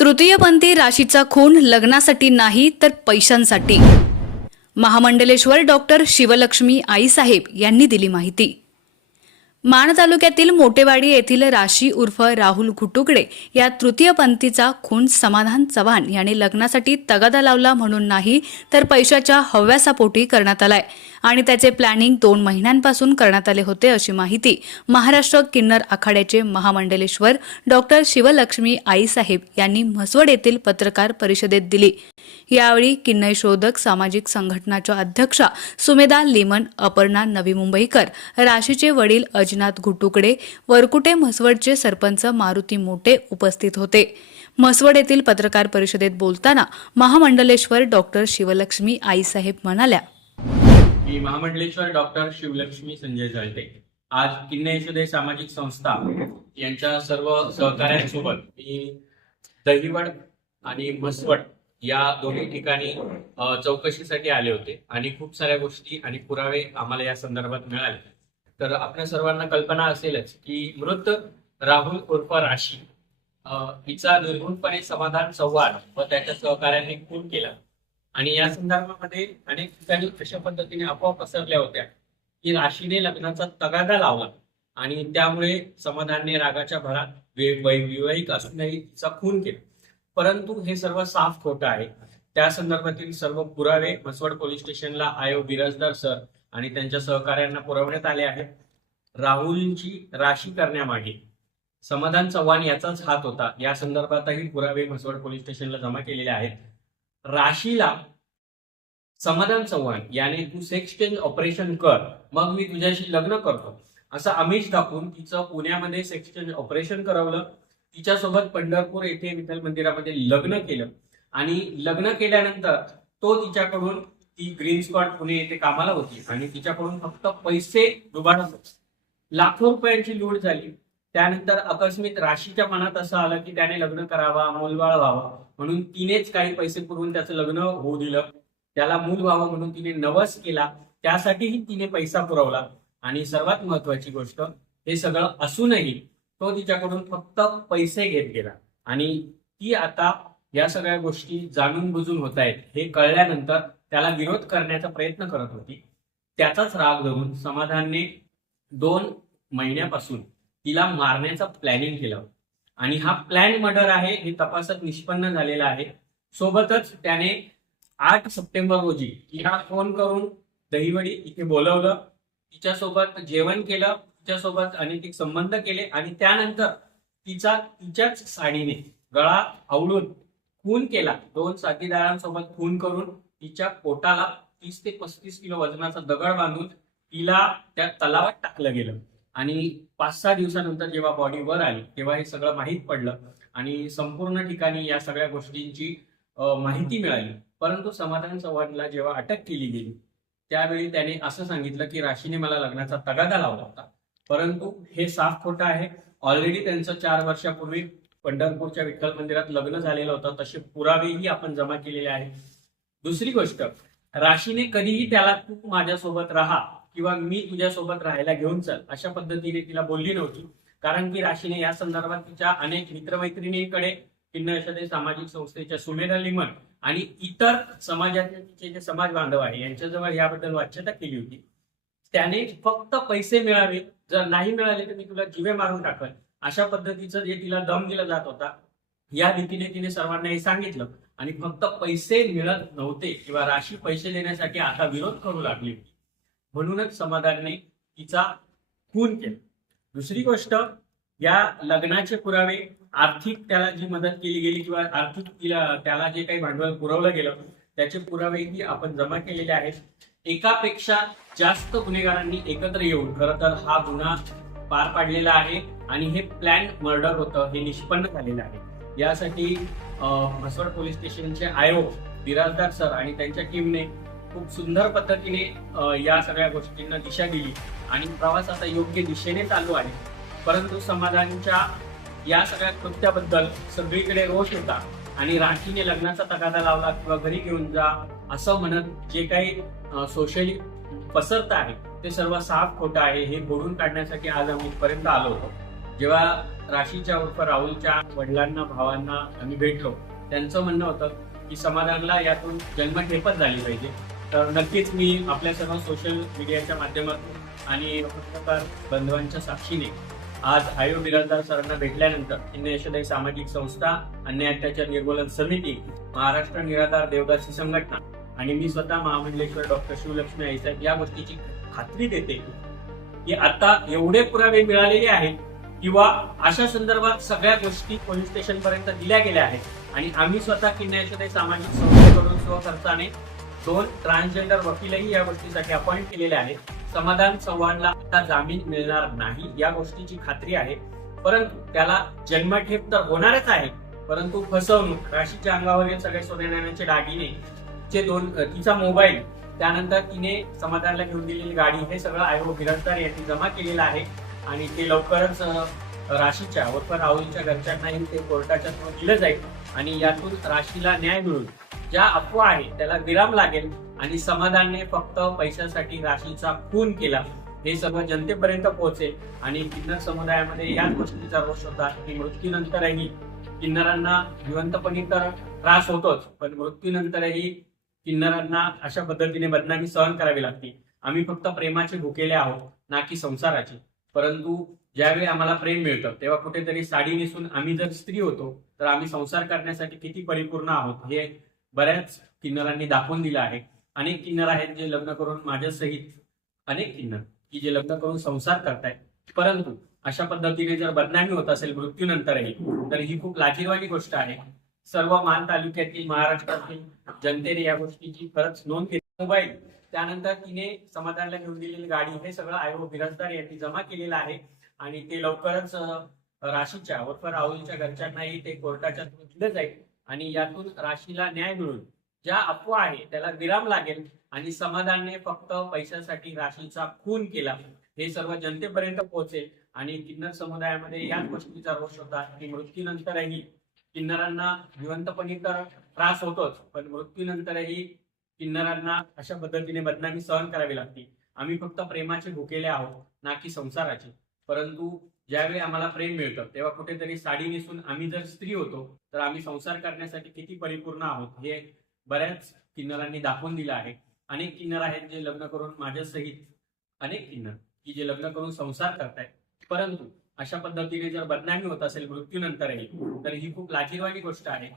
तृतीयपंथी राशीचा खून लग्नासाठी नाही तर पैशांसाठी. महामंडलेश्वर डॉक्टर शिवलक्ष्मी आईसाहेब यांनी दिली माहिती. माण तालुक्यातील मोटेवाडी येथील राशी उर्फ राहुल घुटुकडे या तृतीयपंथीचा खून समाधान चव्हाण याने लग्नासाठी तगादा लावला म्हणून नाही तर पैशाच्या हव्यासापोटी करण्यात आलाय. आणि त्याचे प्लॅनिंग दोन महिन्यांपासून करण्यात आले होते अशी माहिती महाराष्ट्र किन्नर आखाड्याचे महामंडलेश्वर डॉक्टर शिवलक्ष्मी आईसाहेब यांनी म्हसवड येथील पत्रकार परिषदेत दिली. यावेळी किन्नय शोधक सामाजिक संघटनाच्या अध्यक्षा सुमेदा लिमन अपर्णा नवी मुंबईकर राशीचे वडील अजिनाथ घुटुकडे वरकुटे म्हसवडचे सरपंच मारुती मोटे उपस्थित होते. म्हसवड येथील पत्रकार परिषदेत बोलताना महामंडलेश्वर डॉक्टर शिवलक्ष्मी आईसाहेब म्हणाल्या मी महामंडलेश्वर डॉक्टर शिवलक्ष्मी संजय जळते. आज किन्ने यशोदय सामाजिक संस्था यांच्या सर्व सहकाऱ्यांसोबत मी दहिवड आणि म्हसवड या दोन्ही ठिकाणी चौकशीसाठी आले होते आणि खूप साऱ्या गोष्टी आणि पुरावे आम्हाला या संदर्भात मिळाले. तर आपल्या सर्वांना कल्पना असेलच की मृत राहुल उर्फ राशी हिचा निर्गुणपणे समाधान संवाद व त्याच्या सहकार्याने खून केला. आणि या संदर्भामध्ये अनेक ठिकाणी अशा पद्धतीने अफवा पसरल्या होत्या की राशीने लग्नाचा तगादा लावला आणि त्यामुळे समाधानने रागाच्या भरात वैवाहिक असूनही तिचा खून केला. परंतु हे सर्व साफ खोटं आहे. त्या संदर्भातील सर्व पुरावे म्हसवड पोलीस स्टेशनला आयो बिराजदार सर आणि त्यांच्या सहकाऱ्यांना पुरवण्यात आले आहेत राहुलची राशी करण्यामागे समाधान चव्हाण याचाच हात होता. या संदर्भातही पुरावे म्हसवड पोलीस स्टेशनला जमा केलेले आहेत. राशीला समाधान चव्हाण याने तू सेक्स चेंज ऑपरेशन कर. मग मी तुझ्याशी लग्न करतो. असं आमिष दाखवून तिचं पुण्यामध्ये सेक्स चेंज ऑपरेशन करवलं. तिच्यासोबत पंढरपूर येथे विठ्ठल मंदिरामध्ये लग्न केलं. आणि लग्न केल्यानंतर तो तिच्याकडून ती ग्रीन स्कॉट पुणे येथे कामाला होती. आणि तिच्याकडून फक्त पैसे डुबाडत होते. लाखो रुपयांची लूट झाली. त्यानंतर अकस्मित राशीच्या मनात असं आलं की त्याने लग्न करावा मूलबाळ व्हावा म्हणून तिनेच काही पैसे पुरवून त्याचं लग्न होऊ दिलं. त्याला मूल व्हावं म्हणून तिने नवस केला. त्यासाठीही तिने पैसा पुरवला. आणि सर्वात महत्वाची गोष्ट हे सगळं असूनही तो तिच्याकडून फक्त पैसे घेत गेला. आणि ती आता या सगळ्या गोष्टी जाणून बुजून होत आहेत हे कळल्यानंतर त्याला विरोध करण्याचा प्रयत्न करत होती. त्याचाच राग धरून समाधानने दोन महिन्यापासून तिला मारण्याचा प्लॅनिंग केलं. आणि हा प्लॅन मर्डर आहे हे तपासात निष्पन्न झालेला आहे. सोबतच त्याने आठ सप्टेंबर रोजी तिला फोन करून दहीवडी इथे बोलवलं. तिच्यासोबत जेवण केलं तिच्यासोबत अनैतिक संबंध केले आणि त्यानंतर तिचा तिच्याच साडीने गळा आवळून खून केला. दोन साथीदारांसोबत खून करून तिच्या पोटाला तीस ते पस्तीस किलो वजनाचा दगड बांधून तिला त्या तलावात टाकलं गेलं. आणि पाच सहा दिवसानंतर जेव्हा बॉडी वर आली तेव्हा हे सगळं माहीत पडलं. आणि संपूर्ण ठिकाणी या सगळ्या गोष्टींची माहिती मिळाली. परंतु समाधान चव्हाणला जेव्हा अटक केली गेली त्यावेळी त्याने असं सांगितलं की राशीने मला लग्नाचा तगादा लावला होता. परंतु हे साफ खोटं आहे. ऑलरेडी त्यांचं चार वर्षापूर्वी पंढरपूरच्या विठ्ठल मंदिरात लग्न झालेलं होतं. तसे पुरावेही आपण जमा केलेले आहेत. दुसरी गोष्ट राशीने कधीही त्याला तू माझ्यासोबत राहा किंवा मी तुझ्यासोबत राहायला घेऊन चल अशा पद्धतीने तिला बोलली नव्हती. कारण की राशीने या संदर्भात तिच्या अनेक मित्रमैत्रिणींकडे किन्न यशोदय सामाजिक संस्थेच्या सुमेधा लिमन आणि इतर समाजाचे तिचे जे समाज बांधव आहे यांच्याजवळ याबद्दल वाच्यता केली होती. त्याने फक्त पैसे मिळावे जर नाही मिळाले तर मी तुला जीवे मारून टाकल. अशा पद्धतीचं जे तिला दम दिला जात होता या रीतीने तिने सर्वांना हे सांगितलं. आणि फक्त पैसे मिळत नव्हते किंवा राशी पैसे देण्यासाठी आता विरोध करू लागली होती. म्हणूनच समाधानने तिचा खून केला. दुसरी गोष्ट या लग्नाचे पुरावे आर्थिक त्याला जी मदत केली गेली किंवा आर्थिक तिला त्याला जे काही भांडवल पुरवलं गेलं त्याचे पुरावेही आपण जमा केलेले आहेत. एकापेक्षा जास्त गुन्हेगारांनी एकत्र येऊन खरं तर हा गुन्हा पार पाडलेला आहे आणि हे प्लॅन मर्डर होतं हे निष्पन्न झालेलं आहे. यासाठी म्हसवड पोलीस स्टेशनचे आयो बिराजदार सर आणि त्यांच्या टीमने खूप सुंदर पद्धतीने या सगळ्या गोष्टींना दिशा दिली. आणि प्रवास आता योग्य दिशेने चालू आहे. परंतु समाधानच्या या सगळ्या कृत्याबद्दल सगळीकडे रोष होता. आणि राखीने लग्नाचा तगादा लावला किंवा घरी घेऊन जा असं म्हणत जे काही सोशली पसरत आहे ते सर्व साफ खोटं आहे हे बोलून काढण्यासाठी आज आम्ही इथपर्यंत आलो होतो. जेव्हा राशीच्या उर्फ राहुलच्या वडिलांना भावांना आम्ही भेटलो. त्यांचं म्हणणं होतं की समाधानला यातून जन्मठेपच झाली पाहिजे. तर नक्कीच मी आपल्या सर्व सोशल मीडियाच्या माध्यमातून आणि पत्रकार बंधवांच्या साक्षीने आज आयोग बिराजदार सरांना भेटल्यानंतर हिंद सामाजिक संस्था अन्याय अत्याचार निर्मूलन समिती महाराष्ट्र निराधार देवदासी संघटना आणि मी स्वतः महामंडलेश्वर डॉक्टर शिवलक्ष्मी आईसाहेब या गोष्टीची खात्री देते की आता एवढे पुरावे मिळालेले आहेत किंवा अशा संदर्भात सगळ्या गोष्टी पोलीस स्टेशन पर्यंत दिल्या गेल्या आहेत. आणि आम्ही स्वतः किन्या सामाजिक संस्थेकडून स्वखर्चाने दोन ट्रान्सजेंडर वकीलही या गोष्टीसाठी अपॉइंट केलेले आहेत. समाधान चव्हाणला आता जामीन मिळणार नाही या गोष्टीची खात्री आहे. परंतु त्याला जन्मठेप तर होणारच आहे परंतु फसवणूक राशीच्या अंगावरील सगळे सोनेनाण्याचे दागिने चे दोन तिचा मोबाईल त्यानंतर तिने समाधानला घेऊन दिलेली गाडी हे सगळं आयोग गिरफ्तार यांनी जमा केलेलं आहे. आणि ते लवकरच राशीच्या उर्फ राहुलच्या घरच्यांनाही ते कोर्टाच्या थ्रू दिलं जाईल आणि यातून राशीला न्याय मिळून ज्या अफवा आहे त्याला विराम लागेल आणि समाधानने फक्त पैशासाठी राशीचा खून केला हे सगळं जनतेपर्यंत पोहोचेल. आणि किन्नर समुदायामध्ये याच गोष्टीचा रोष होता की मृत्यूनंतरही किन्नरांना जिवंतपणी तर त्रास होतोच पण मृत्यूनंतरही किन्नरांना अशा पद्धतीने बदनामी सहन करावी लागते. आम्ही फक्त प्रेमाचे भुकेले आहोत ना की संसाराचे. परंतु ज्यावेळी आम्हाला प्रेम मिळतं तेव्हा कुठेतरी साडी नेसून आम्ही जर स्त्री होतो तर आम्ही संसार करण्यासाठी किती परिपूर्ण आहोत हे बऱ्याच किन्नरांनी दाखवून दिलं आहे. अनेक किन्नर आहेत जे लग्न करून माझ्यासहित अनेक किन्नर की जे लग्न करून संसार करतायत. परंतु अशा पद्धतीने जर बदनामी होत असेल मृत्यूनंतरही तर ही खूप लाजीरवाणी गोष्ट आहे. सर्व मान तालुक्यातील महाराष्ट्रातील जनतेने या गोष्टीची खरंच नोंद घेतली मोबाईल त्यानंतर तिने समाधानला घेऊन दिलेली गाडी. हे सगळं आयोग बिराजदार यांनी जमा केलेलं आहे. आणि ते लवकरच राशीच्या उर्फ राहुलच्या घरच्यांनाही ते कोर्टाच्या थ्रू दिलं जाईल. आणि यातून राशीला न्याय मिळून ज्या अफवा आहे त्याला विराम लागेल. आणि समाधानने फक्त पैशासाठी राशीचा खून केला. हे सर्व जनतेपर्यंत पोहोचेल. आणि किन्नर समुदायामध्ये याच गोष्टीचा रोष होता की मृत्यूनंतरही किन्नरांना जिवंतपणी तर त्रास होतोच. पण मृत्यूनंतरही किन्नरांना अशा पद्धतीने बदनामी सहन करावी लागते. आम्ही फक्त प्रेमाचे भुकेले आहोत ना की संसाराचे. परंतु ज्यावेळी आम्हाला प्रेम मिळतं तेव्हा कुठेतरी साडी नेसून आम्ही जर स्त्री होतो तर आम्ही संसार करण्यासाठी किती परिपूर्ण आहोत हे बऱ्याच किन्नरांनी दाखवून दिलं आहे. अनेक किन्नर आहेत जे लग्न करून माझ्यासहित अनेक किन्नर की जे लग्न करून संसार करतायत. परंतु अशा पद्धतीने जर बदनामी होत असेल मृत्यूनंतरही तर ही खूप लाजीरवाणी गोष्ट आहे.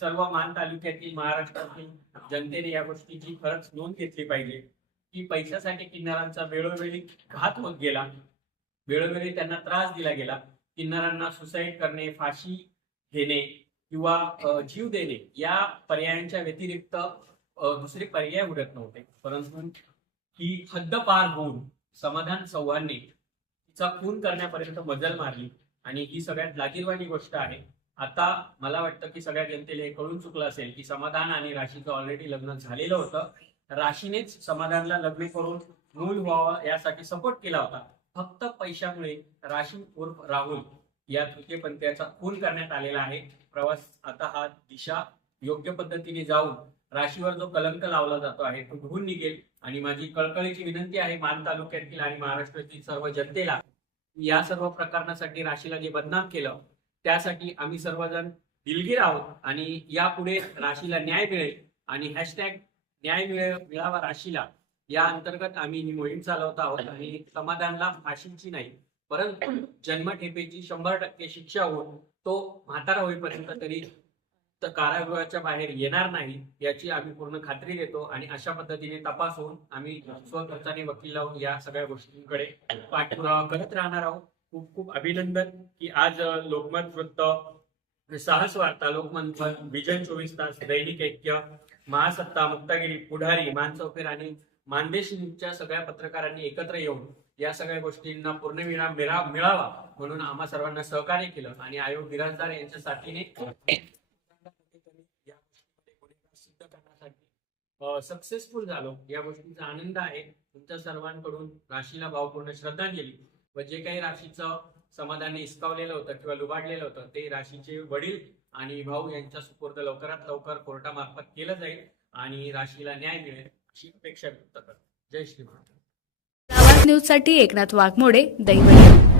सर्व मान तालुक्यातील महाराष्ट्रातील जनतेने या गोष्टीची खरंच नोंद घेतली पाहिजे. की पैशासाठी किन्नरांचा वेळोवेळी घात होत गेला. वेळोवेळी त्यांना त्रास दिला गेला. किन्नरांना सुसाईड करणे फाशी घेणे किंवा जीव देणे या पर्यायांच्या व्यतिरिक्त दुसरे पर्याय उडत नव्हते. परंतु ही हद्द पार होऊन समाधान चव्हाणने तिचा खून करण्यापर्यंत मजल मारली. आणि ही सगळ्यात लागीरवाणी गोष्ट आहे. आता मला वाटतं की सगळ्या जनतेला हे कळून चुकलं असेल की समाधान आणि राशीचं ऑलरेडी लग्न झालेलं होतं. राशीनेच समाधानला लग्न करून मूल व्हावं यासाठी सपोर्ट केला होता. फक्त पैशामुळे राशी उर्फ राहुल या तृतीयपंथीयाचा खून करण्यात आलेला आहे. प्रवास आता हा दिशा योग्य पद्धतीने जाऊन राशीवर जो कलंक लावला जातो आहे तो धुवून निघेल. आणि माझी कळकळीची विनंती आहे मान तालुक्यातील आणि महाराष्ट्रातील सर्व जनतेला या सर्व प्रकरणासाठी राशीला जे बदनाम केलं त्यासाठी आम्ही सर्वजण दिलगीर आहोत आणि यापुढे राशीला न्याय मिळेल आणि हॅशटॅग न्याय मिळावा राशीला. या अंतर्गत आम्ही ही मोहीम चालवत आहोत आणि समाधानला फाशीची नाही परंतु जन्मठेपेची शंभर टक्के शिक्षा होऊन तो म्हातारा होईपर्यंत तरी कारागृहाच्या बाहेर येणार नाही याची आम्ही पूर्ण खात्री देतो आणि अशा पद्धतीने तपास होऊन आम्ही स्वखर्चाने वकील लावून या सगळ्या गोष्टींकडे पाठपुरावा करत राहणार आहोत. खूप खूप अभिनंदन की आज लोकमत वृत्त साहस वार्ता लोकमत विजन चोवीस तास दैनिक ऐक्य महासत्ता मुक्तागिरी पुढारी मानचौफेर आणि मानदेशच्या सगळ्या पत्रकारांनी एकत्र येऊन या सगळ्या गोष्टींना पूर्ण विराम मिळावा म्हणून आम्हा सर्वांना सहकार्य केलं आणि आयोग बिराजदार यांच्या साथीने सिद्ध करण्यासाठी सक्सेसफुल झालो. या गोष्टीचा आनंद आहे. तुमच्या सर्वांकडून राशीला भावपूर्ण श्रद्धांजली. व जे काही राशीचं समाधान इसकावलेलं होतं किंवा लुबाडलेलं होतं ते राशीचे वडील आणि भाऊ यांच्या सुपूर्द लवकरात लवकर कोर्टामार्फत केलं जाईल आणि राशीला न्याय मिळेल अशी अपेक्षा व्यक्त करतो. जय श्री महाराज. न्यूजसाठी एकनाथ वाघमोडे दैवत